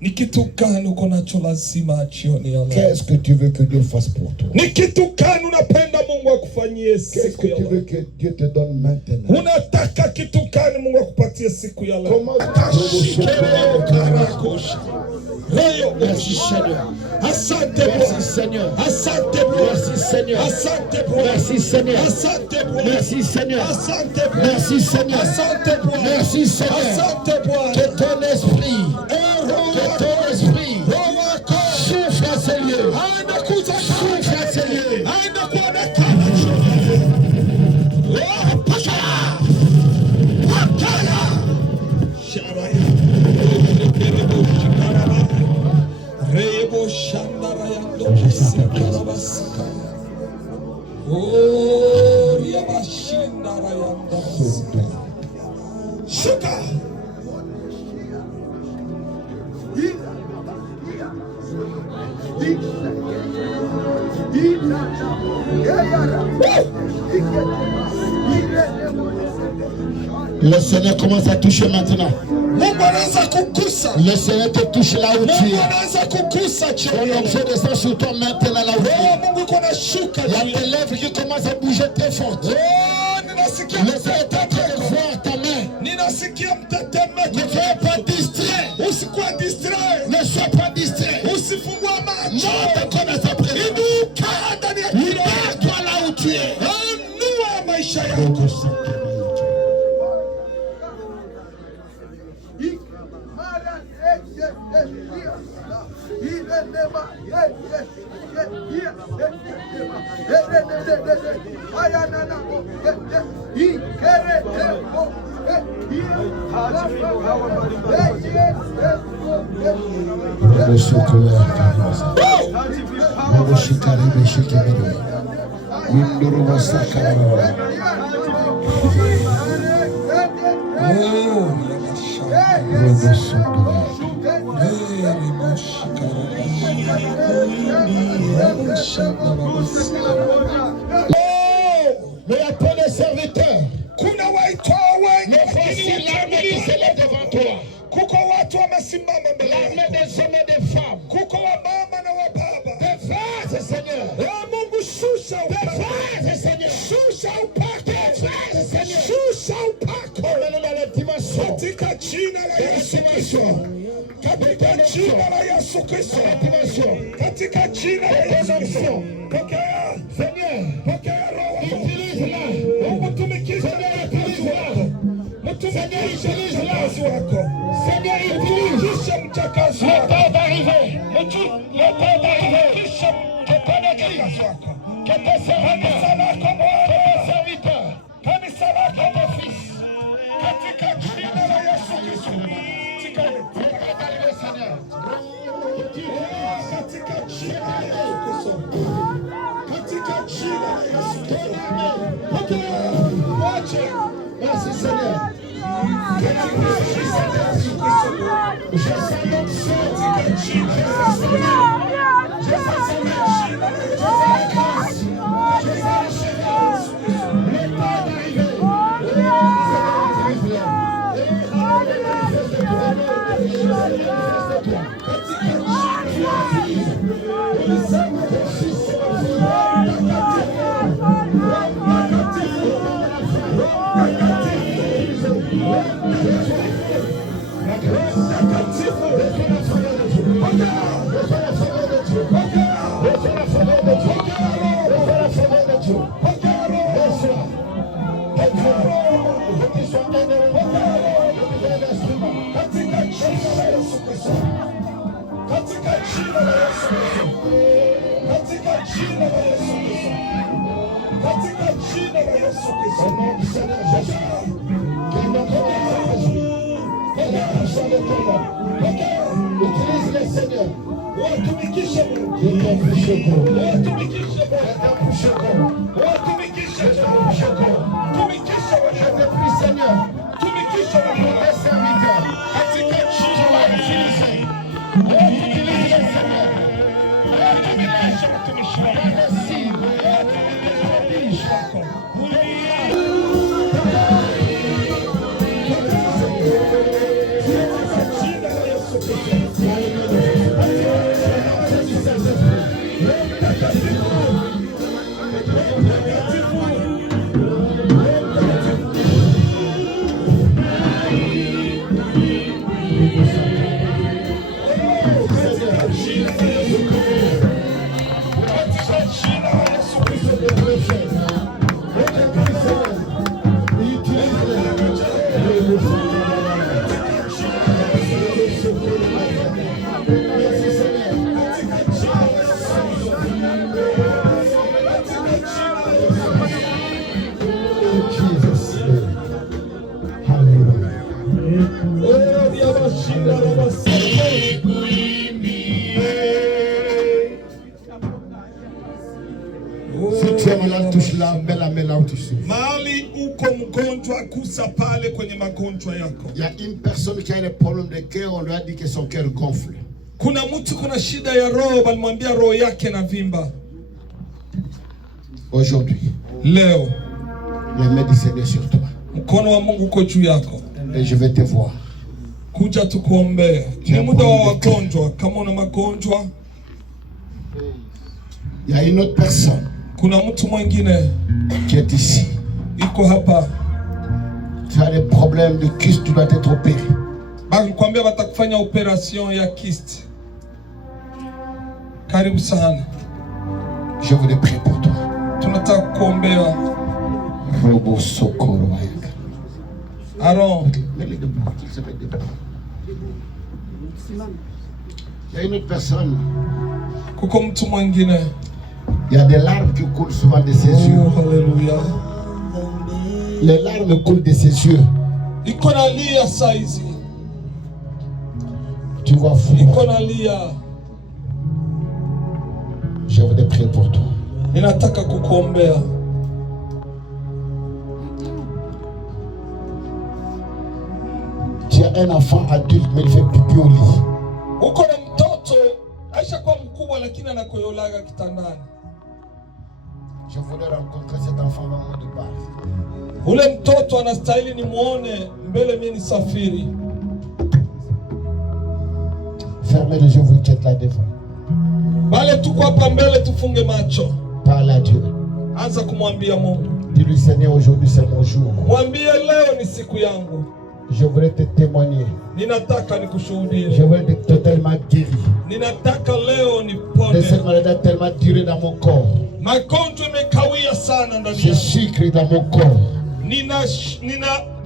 Ni kitu gani uko nacho lazima jioni ya leo? Qu'est-ce que tu veux que Dieu fasse pour toi? Ni kitu gani unapenda Mungu akufanyie Qu'est-ce siku que ya tu leo? veux que Dieu te donne maintenant? Unataka kitu gani Mungu akupatie siku ya leo? Comment Merci Seigneur. Asante Merci Bwana. Seigneur. Asante Bwana. Merci Seigneur. Asante Bwana. Merci Seigneur. Asante Bwana. Merci Seigneur. Asante Bwana. Merci Seigneur. Asante Bwana. Merci Seigneur. Asante Bwana. Que ton esprit, Roho que ton esprit Roho wako souffle à ces lieux. aende kuja Souffle à ces lieux. aende kuonekana. Oh, pasha. Pataya. Sharaya. Rebo shikaraba. Rebo shandaraya ndo sikarabasika. Oh, yabashindaraya ndo. Shuka. Le Seigneur commence à toucher maintenant. Mungu Le Seigneur te touche là où tu es. Ton objet descend sur toi maintenant là où tu es. Il y a tes lèvres qui commencent à bouger très fort. Le Seigneur est en train de voir ta main. Ne sois pas distrait. Ne sois pas distrait. Monte encore dans sa présence. Libère-toi là où tu es. Mais à toi les serviteurs, les voici l'armée qui s'élève devant toi. L'armée des hommes et des femmes. Des frères, Seigneur. Des frères, Seigneur. Des frères, Seigneur. Emmène-nous dans les dimensions. Seigneur, utilise-la. Seigneur, utilise-la. Seigneur, utilise-la. Le temps d'arriver. Le temps d'arriver. Que ton église, que tes serviteurs, que tes fils, merci Seigneur. Utilise les seigneurs. Mahali uko mgonjwa, kusa pale kwenye magonjwa yako. Il y a une personne qui a des problèmes de cœur, on lui a dit que son cœur gonfle. Kuna mtu kuna shida ya roho, balimwambia roho yake na vimba. Aujourd'hui, leo, la main du Seigneur sur toi. Mkono wa Mungu uko juu yako. Et je vais te voir. kuja tukuombee. Ni muda wa wagonjwa. Kama una magonjwa, il y a une autre personne kuna mtu mwingine qui est ici. iko hapa. Tu as des problèmes de kyste, tu dois être opéré. Bakikwambia batakufanya operation ya kyste. Karibu sana. Je voulais prier pour toi. Tunataka kuombea. Robo Sokoro. Aaron, Il y a une autre personne. kuko mtu mwingine. Il y a des larmes qui coulent souvent de ses yeux. Oh, haleluya. Les larmes coulent de ses yeux. Iko nalia saizi. Tu vois fou. Iko nalia. Je voudrais prier pour toi. Ninataka kukuombea. Tu as un enfant adulte mais il fait pipi au lit. Uko na mtoto aisha kuwa mkubwa lakini anakoyolaga kitandani. Je voudrais rencontrer cet enfant vraiment de base. Ule mtoto anastahili nimuone mbele mimi nisafiri. Fermez les yeux, vous qui êtes là devant. Bale tuko hapa mbele tufunge macho. Parle à Dieu. Anza kumwambia Mungu. Dis-lui, Seigneur, aujourd'hui c'est mon jour. Mwambie leo ni siku yangu. Je voudrais te témoigner. Ninataka nikushuhudie. Je voudrais être totalement guéri. Ninataka leo De nipone. cette maladie a tellement duré dans mon corps. Magonjwa imekawia sana ndani Je yangu. sucre dans mon corps. Nina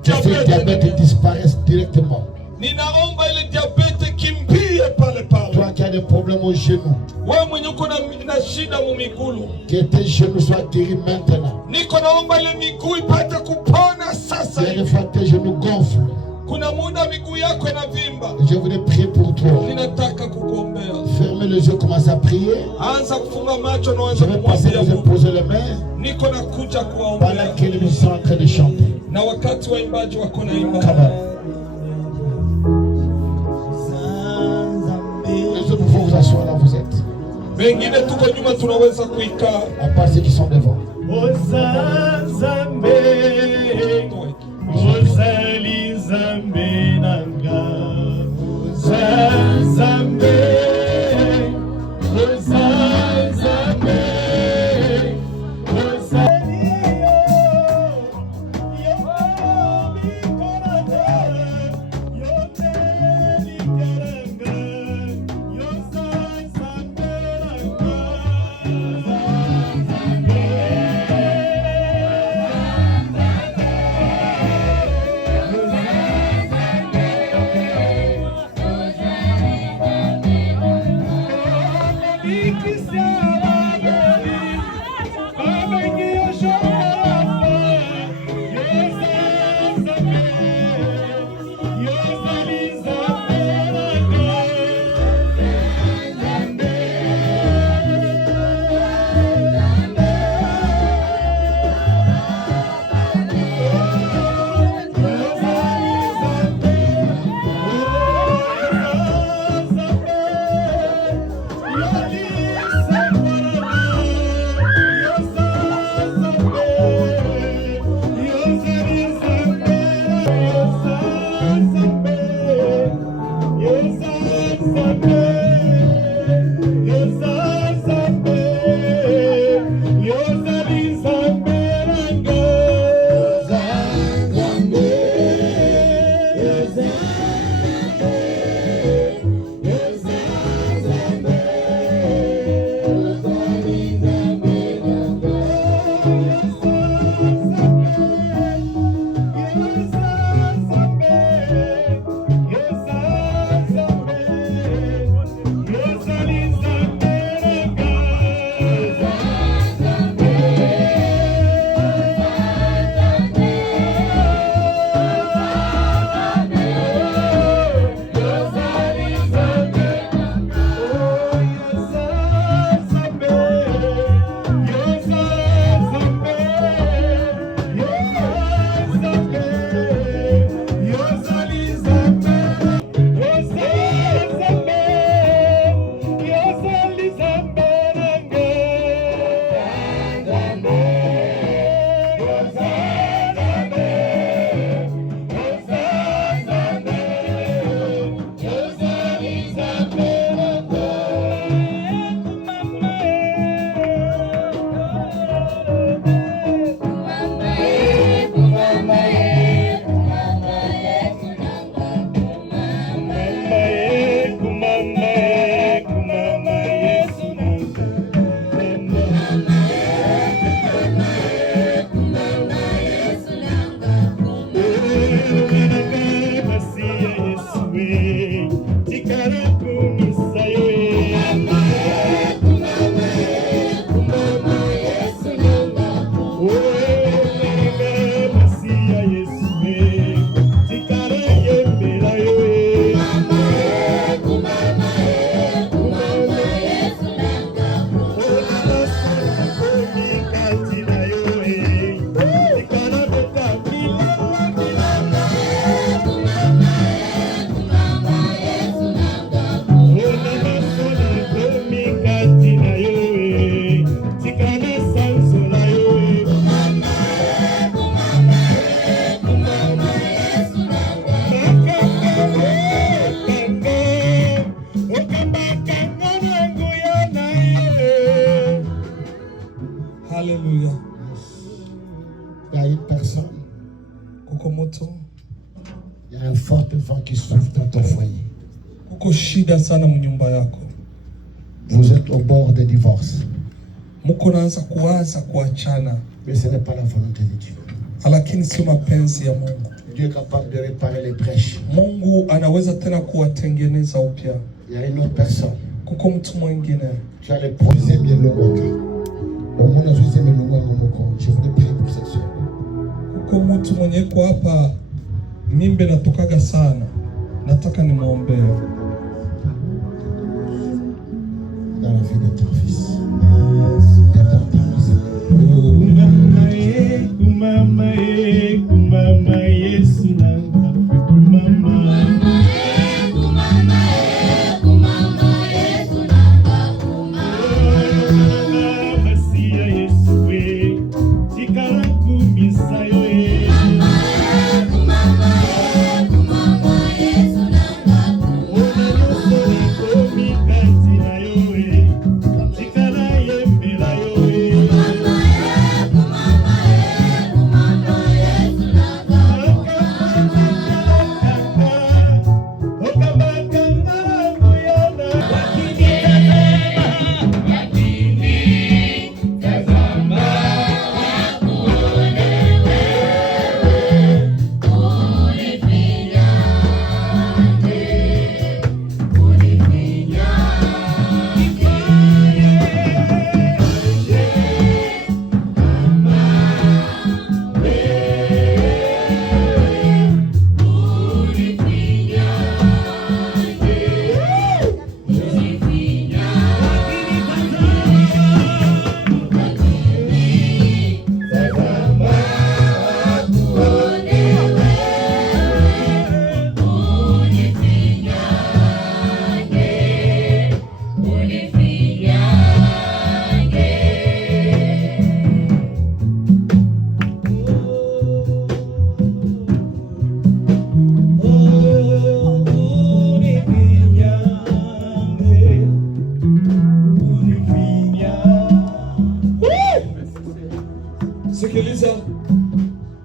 Que ce diabète disparaisse directement. Ninaomba ile diabete kimbie pale pale. Toi qui as des problèmes aux genoux, Wewe mwenye uko na shida mu miguu. que tes genoux soient guéris maintenant. Niko naomba ile miguu ipate kupona sasa. Il y a des fois tes genoux gonflent. Kuna muda miguu yako inavimba. Je voudrais prier pour toi. Ninataka kukuombea. Fermez les yeux, commencez à prier. Anza kufunga macho na Je anza vais passer kumwambia vous Mungu. imposer les mains Niko nakuja pendant kuwaombea. que les musiciens sont en train de chanter. Na wakati waimbaji wako na imba. Come on. Les autres, vous vous asseoir là où vous êtes. Wengine tuko nyuma tunaweza kuikaa. À part ceux qui sont devant. Alléluia. Il y a une personne. Kokomoto. Il y a un fort vent qui souffle dans ton foyer. Kuko shida sana mnyumba yako. Vous êtes au bord de divorce. Muko naanza kuwaza kuachana. Mais ce n'est pas la volonté de Dieu. Lakini sio mapenzi ya Mungu. Dieu est capable de réparer les brèches. Mungu anaweza tena kuwatengeneza upya. Il y a une autre personne. Kuko mtu mwingine. Tu as les projets bien longs. Je voudrais prier pour cette soeur. Kuko mtu mwenye kwa hapa mimbe natokaga sana. Nataka nimwombee. Dans la vie de ton fils. Kumama Yesu nanga.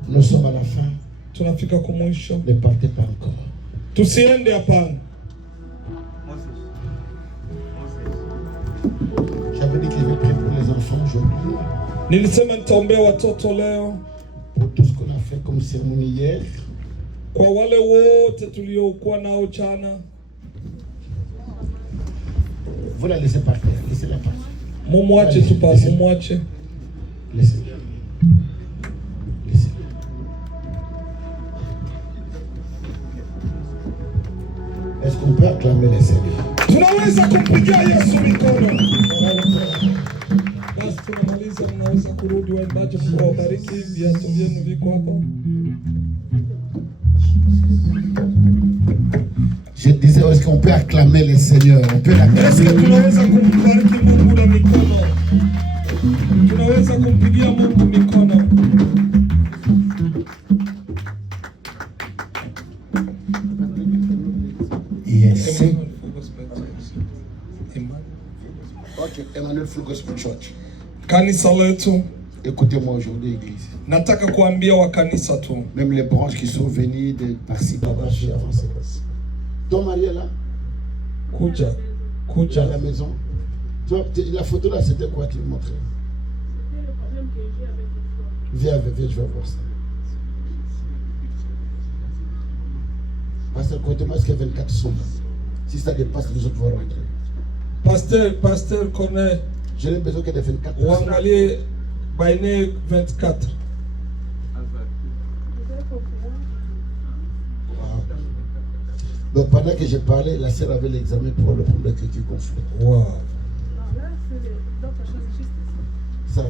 Nous sommes à la fin. Tunafika kwa mwisho. Ne partez pas encore. Tusiende hapana. J'avais dit que je vais prier pour les enfants aujourd'hui. Nilisema nitaombea watoto leo. Pour tout ce qu'on a fait comme cérémonie hier. Kwa wale wote tuliokuwa nao jana. Vous la laissez partir. Laissez-la partir. Mumwache tu pa, mumwache. Laissez-la. Est-ce qu'on peut acclamer les Seigneurs? Tunaweza kumpigia Yesu mikono. Basi tunamaliza, mnaweza kurudi waimbaji, kuwabariki, viatu vyenu viko hapa. Je disais, est-ce qu'on peut acclamer les Seigneurs? On peut l'acclamer. Est-ce que tunaweza kumbariki Mungu na mikono? Tunaweza kumpigia Mungu mikono. Yes. Ok, Emmanuel Full Gospel Church. Kanisa letu. Écoutez-moi aujourd'hui, église. Nataka kuambia wa kanisa tu. Même les branches qui sont venues de par-ci, par-là, je suis avancé. Ton mari est là? Kuja. Kuja. À la maison. Toi, la photo là, c'était quoi qu'il montrait? C'est le problème que j'ai avec le Viens, je vais voir ça. Pasteur, comptez-moi ce qu'il y a 24 sont là. Si ça dépasse, les autres vont rentrer. Pasteur connaît. Je n'ai besoin que de 24 personnes. Wangalie baine 24. Donc pendant que j'ai parlé, la sœur avait l'examen pour le problème de qui gonflait. Wow. Là, c'est d'autres choses juste ici. Ça,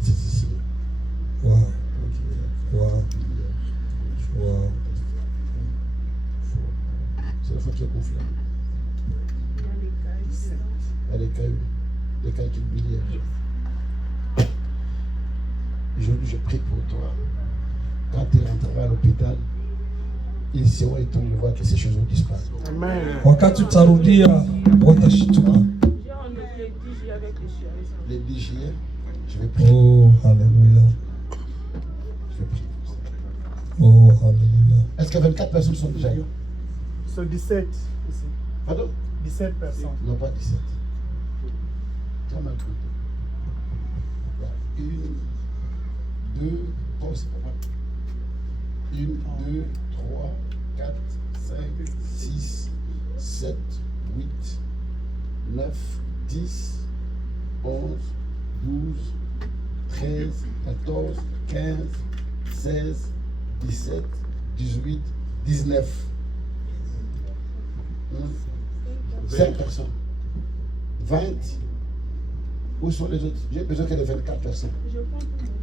c'est ici. Wow. Wow. Wow. C'est la fois qui est gonflé. Il y a les cailles. Il y a les cailles biliaires. Aujourd'hui, je prie pour toi. Quand tu rentreras à l'hôpital, ils seront étonnés de voir que ces choses ont disparu. Amen. Wakati utarudia watashituka. J'ai enlevé les 10 jours avec les chiens. Les 10 juillet, je vais prier. Oh, hallelujah. Je vais prier. Oh, hallelujah. Est-ce que 24 personnes sont déjà là? Sur 17 ici. Pardon? 17 personnes. Non, pas 17. Tu as mal compté. Il y a 1, 2, bon, c'est pas mal. 1, 2, 3, 4, 5, 6, 7, 8, 9, 10, 11, 12, 13, 14, 15, 16, 17, 18, 19. 5 personnes. 20. Où sont les autres? J'ai besoin que de 24 personnes. Je prends pour mon mari.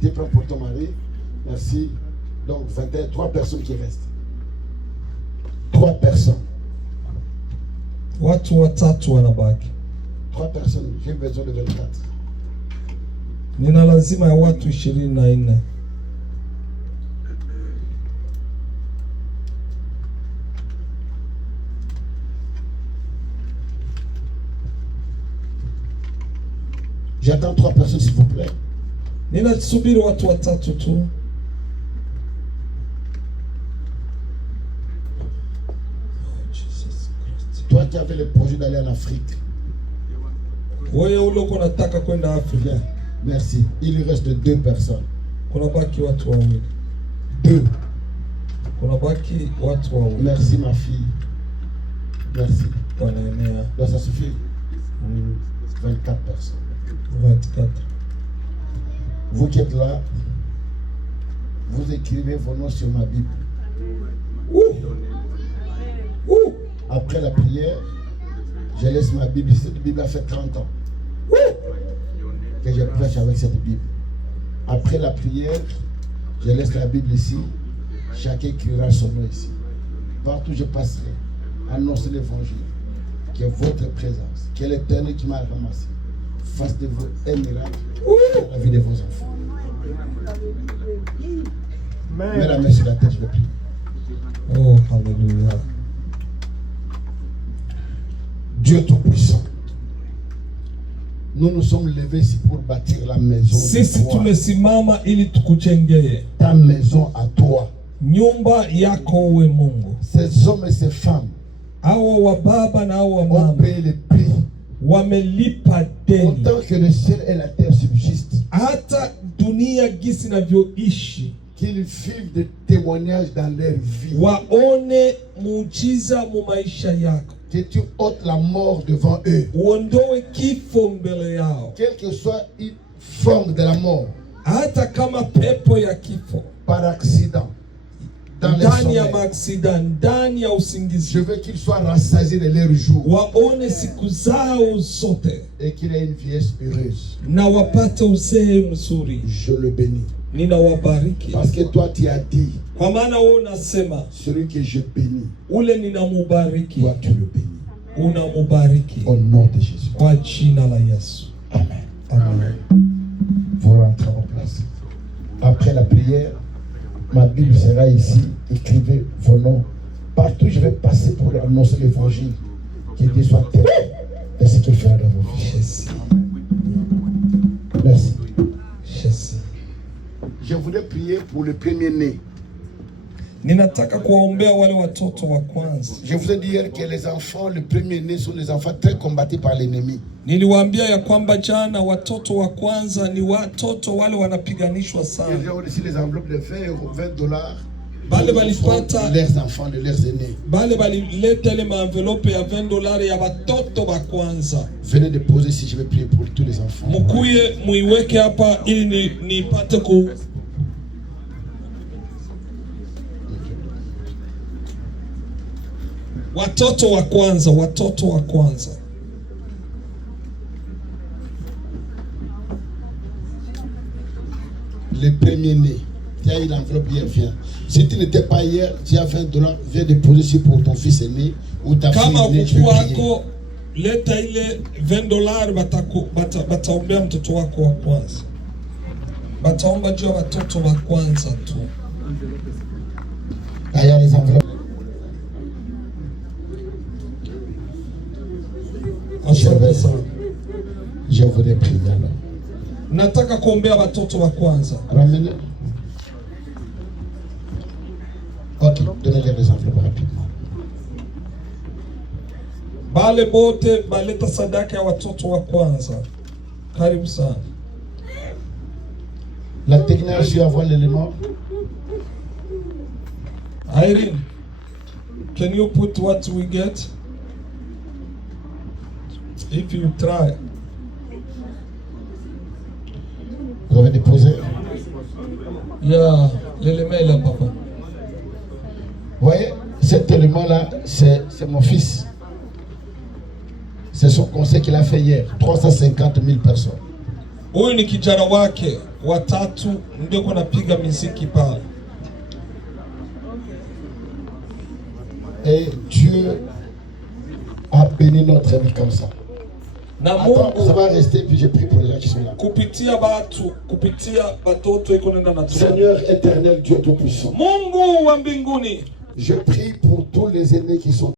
Tu prends pour ton mari. Merci. Donc 21, 3 personnes qui restent. 3 personnes. Watu watatu wanabaki. 3 personnes. J'ai besoin de 24. Nina lazima ya watu 24. J'attends 3 personnes s'il vous plaît. Ninasubiri watu watatu tu. Toi qui avais le projet d'aller en Afrique. Wewe ule uko nataka kwenda Afrika. Bien. Merci. Il lui reste 2 personnes. Kuna baki watu wawili. 2. Kuna baki watu wawili. Merci ma fille. Merci. Wanaenea Donc ça suffit. 24 personnes. 24. Vous qui êtes là, vous écrivez vos noms sur ma Bible. Ouh. Ouh. Après la prière, je laisse ma Bible. Cette Bible a fait 30 ans que je prêche avec cette Bible. Après la prière, je laisse la Bible ici. Chacun écrira son nom ici. Partout où je passerai, annoncer l'évangile. Que votre présence, que l'Éternel qui m'a ramassé, fasse de vous un miracle dans la vie de vos enfants. Mets la main sur la tête, je vais prier. Oh, hallelujah. Dieu Tout-Puissant, nous nous sommes levés ici pour bâtir la maison Sisi de toi. tumesimama ili tukujengee Ta maison à toi. nyumba yako we Mungu. Ces hommes et ces femmes Hawa wa baba na hawa wa ont mama payé le prix. wamelipa deni. Autant que le ciel et la terre subsistent, Hata dunia gisi navyoishi, qu'ils vivent des témoignages dans leur vie. waone muujiza mu maisha yako, Que tu ôtes la mort devant eux. uondoe kifo mbele yao, Quelle que soit une forme de la mort, hata kama pepo ya kifo, par accident, dans les ndani ya sommeils. maaksida, ndani ya Je usingizi, veux qu'ils soient rassasiés de leur jour waone siku zao zote et qu'il ait une vieillesse heureuse. na wapate uzee mzuri. Je le bénis. Ninawabariki Parce que toi, tu as dit, kwa maana wewe unasema celui que je bénis, ule ninamubariki, toi tu le bénis. unamubariki Au nom de Jésus. kwa jina la Yesu. Amen. Amen. Vous rentrez en place. Après la prière, ma Bible sera ici. Écrivez vos noms. Partout, je vais passer pour annoncer l'évangile. Que Dieu soit témoin de ce qu'il fera dans vos vies. Jésus. Merci. Jésus. Je voulais prier pour le premier-né. Ninataka kuwaombea wale watoto wa kwanza. Je vous ai dit hier que les enfants, le premier-né, sont des enfants très combattus par l'ennemi. Niliwaambia ya kwamba jana watoto wa kwanza ni watoto wale wanapiganishwa J'ai sana. reçu les enveloppes de 20 $, Bale balipata leurs enfants, de leurs aînés. bale balileta ile maenvelope ya $20 ya batoto ba kwanza. Venez déposer si je vais prier pour tous les enfants. Mukuye muiweke hapa ili nipate ku watoto wa kwanza, watoto wa kwanza. Le premier-né. Tu as eu l'enveloppe hier, viens. Si tu n'étais pas hier, tu as $20, viens déposer ici pour ton fils aîné ou ta fille Kama aînée. Je vais prier. ukuwako leta ile $20 bataombea mtoto wako wa kwanza. Bataomba juu ya watoto wa kwanza tu. Là, il y a les enveloppes. Asante sana. Je voudrais prier alors. Nataka kuombea watoto wa kwanza. Ramenez. Ok, donnez-les les enveloppes rapidement. Bale bote baleta sadaka ya watoto wa kwanza. Karibu sana. La technologie envoie l'élément. Irene, can you put what we get? If you try. Vous avez déposé. Yeah, l'élément est là, papa. Vous voyez, cet élément-là, c'est mon fils. C'est son conseil qu'il a fait hier. 350 000 personnes. Huyu ni kijana wake watatu ndio kwa napiga muziki pale. Et Dieu a béni notre vie comme ça. Na Attends, ça Mungu va rester, puis je prie pour les gens qui sont là. kupitia batoto iko nenda na tu. Seigneur éternel, Dieu Tout-Puissant, Mungu wa mbinguni, je prie pour tous les aînés qui sont